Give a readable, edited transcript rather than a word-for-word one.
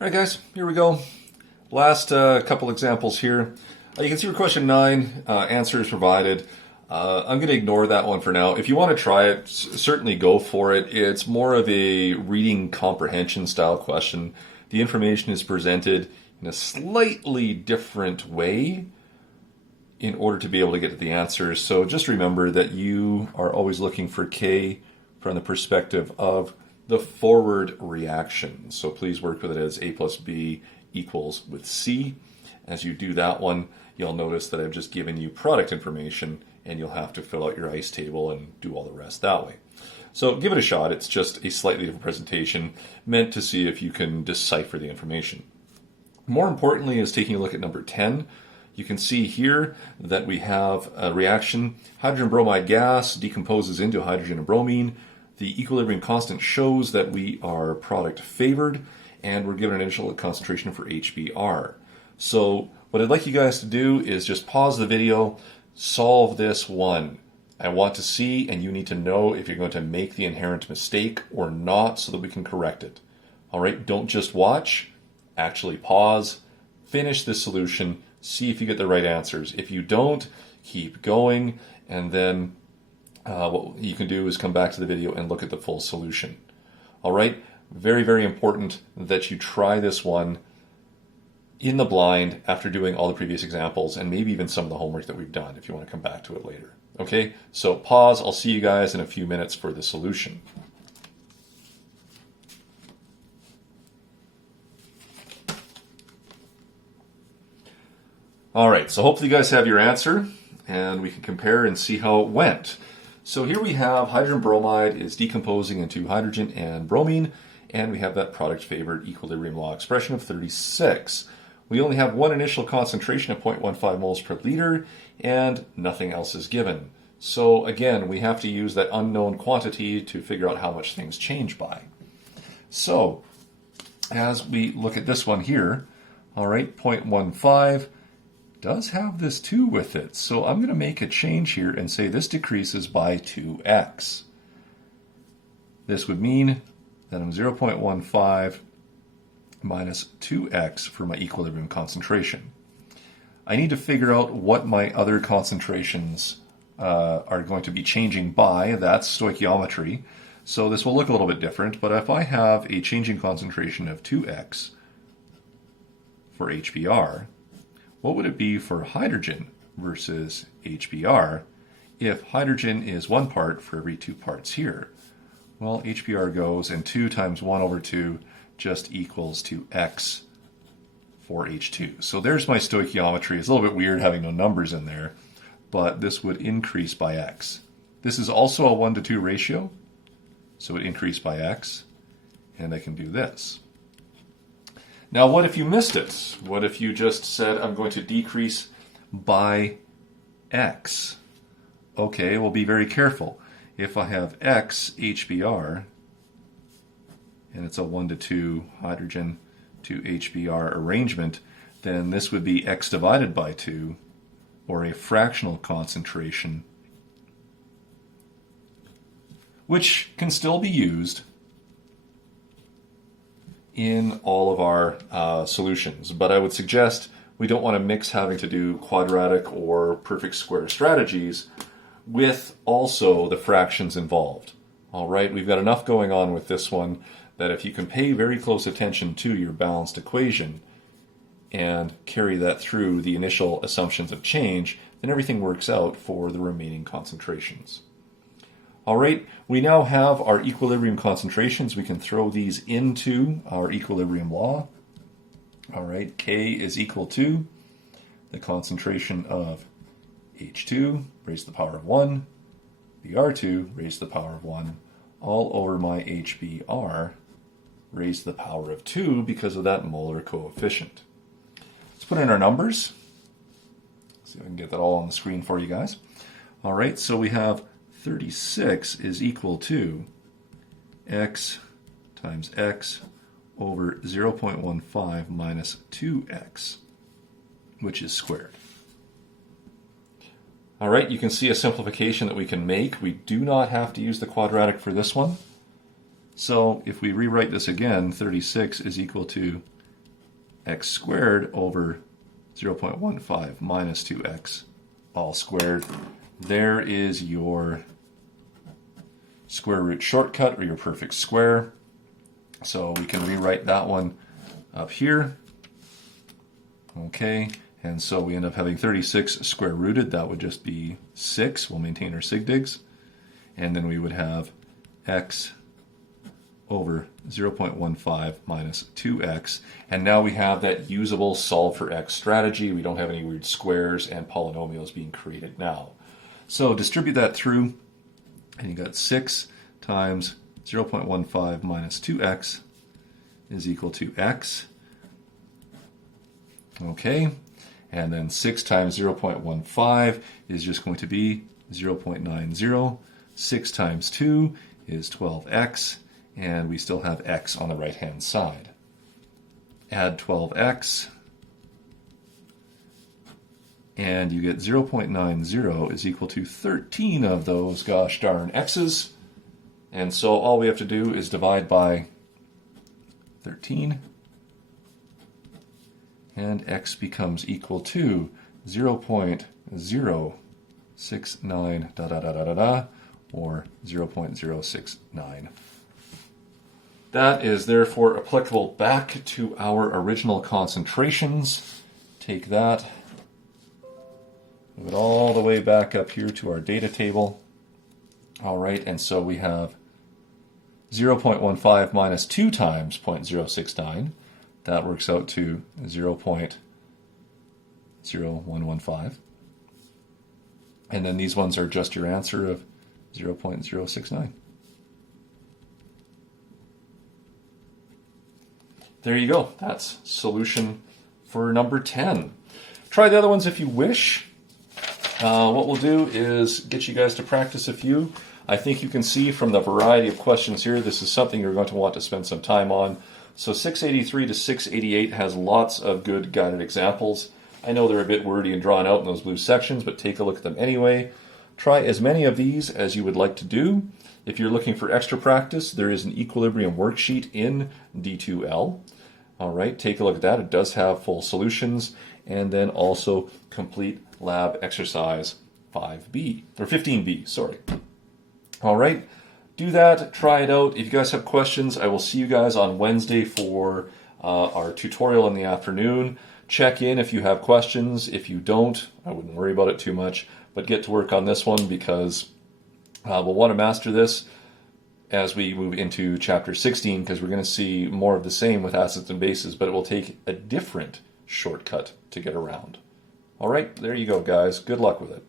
All right, guys, here we go. Last couple examples here. You can see for question 9, answers provided. I'm going to ignore that one for now. If you want to try it, certainly go for it. It's more of a reading comprehension style question. The information is presented in a slightly different way in order to be able to get to the answers. So just remember that you are always looking for K from the perspective of the forward reaction. So please work with it as A plus B equals with C. As you do that one, you'll notice that I've just given you product information, and you'll have to fill out your ICE table and do all the rest that way. So give it a shot. It's just a slightly different presentation meant to see if you can decipher the information. More importantly is taking a look at number 10. You can see here that we have a reaction. Hydrogen bromide gas decomposes into hydrogen and bromine. The equilibrium constant shows that we are product favored, and we're given an initial concentration for HBr. So what I'd like you guys to do is just pause the video, solve this one. I want to see, and you need to know if you're going to make the inherent mistake or not so that we can correct it. All right, don't just watch, actually pause, finish this solution, see if you get the right answers. If you don't, keep going, and then what you can do is come back to the video and look at the full solution. All right, very, very important that you try this one in the blind after doing all the previous examples and maybe even some of the homework that we've done if you want to come back to it later. Okay, so pause. I'll see you guys in a few minutes for the solution. All right, so hopefully you guys have your answer and we can compare and see how it went. So here we have hydrogen bromide is decomposing into hydrogen and bromine, and we have that product favored equilibrium law expression of 36. We only have one initial concentration of 0.15 moles per liter, and nothing else is given. So again, we have to use that unknown quantity to figure out how much things change by. So as we look at this one here, all right, 0.15 does have this 2 with it. So I'm going to make a change here and say this decreases by 2x. This would mean that I'm 0.15 minus 2x for my equilibrium concentration. I need to figure out what my other concentrations are going to be changing by. That's stoichiometry. So this will look a little bit different, but if I have a changing concentration of 2x for HBr, what would it be for hydrogen versus HBr if hydrogen is 1 part for every 2 parts here? Well, HBr goes, and 2 times 1 over 2 just equals to x for H2. So there's my stoichiometry. It's a little bit weird having no numbers in there, but this would increase by x. This is also a 1-to-2 ratio, so it increased by x, and I can do this. Now, what if you missed it? What if you just said, I'm going to decrease by x? Okay, well, be very careful. If I have x HBr, and it's a 1-to-2 hydrogen to HBr arrangement, then this would be x divided by 2, or a fractional concentration, which can still be used in all of our solutions. But I would suggest we don't want to mix having to do quadratic or perfect square strategies with also the fractions involved. All right, we've got enough going on with this one that if you can pay very close attention to your balanced equation and carry that through the initial assumptions of change, then everything works out for the remaining concentrations. All right, we now have our equilibrium concentrations. We can throw these into our equilibrium law. All right, K is equal to the concentration of H2 raised to the power of 1, Br2 raised to the power of 1, all over my HBr raised to the power of 2 because of that molar coefficient. Let's put in our numbers. See if I can get that all on the screen for you guys. All right, so we have 36 is equal to x times x over 0.15 minus 2x, which is squared. All right, you can see a simplification that we can make. We do not have to use the quadratic for this one. So if we rewrite this again, 36 is equal to x squared over 0.15 minus 2x all squared. There is your square root shortcut, or your perfect square. So we can rewrite that one up here. Okay, and so we end up having 36 square rooted. That would just be 6. We'll maintain our sig digs. And then we would have x over 0.15 minus 2x. And now we have that usable solve for x strategy. We don't have any weird squares and polynomials being created now. So distribute that through, and you got 6 times 0.15 minus 2x is equal to x. Okay, and then 6 times 0.15 is just going to be 0.90. 6 times 2 is 12x, and we still have x on the right-hand side. Add 12x, and you get 0.90 is equal to 13 of those gosh darn x's. And so all we have to do is divide by 13, and x becomes equal to 0.069 or 0.069. That is therefore applicable back to our original concentrations. Take that, move it all the way back up here to our data table. All right, and so we have 0.15 minus 2 times 0.069. That works out to 0.0115. And then these ones are just your answer of 0.069. There you go. That's solution for number 10. Try the other ones if you wish. What we'll do is get you guys to practice a few. I think you can see from the variety of questions here, this is something you're going to want to spend some time on. So 683 to 688 has lots of good guided examples. I know they're a bit wordy and drawn out in those blue sections, but take a look at them anyway. Try as many of these as you would like to do. If you're looking for extra practice, there is an equilibrium worksheet in D2L. All right, take a look at that. It does have full solutions, and then also complete lab exercise 5B, or 15B, sorry. All right, do that, try it out. If you guys have questions, I will see you guys on Wednesday for our tutorial in the afternoon. Check in if you have questions. If you don't, I wouldn't worry about it too much, but get to work on this one because we'll want to master this as we move into chapter 16, because we're going to see more of the same with acids and bases, but it will take a different shortcut to get around. All right, there you go, guys. Good luck with it.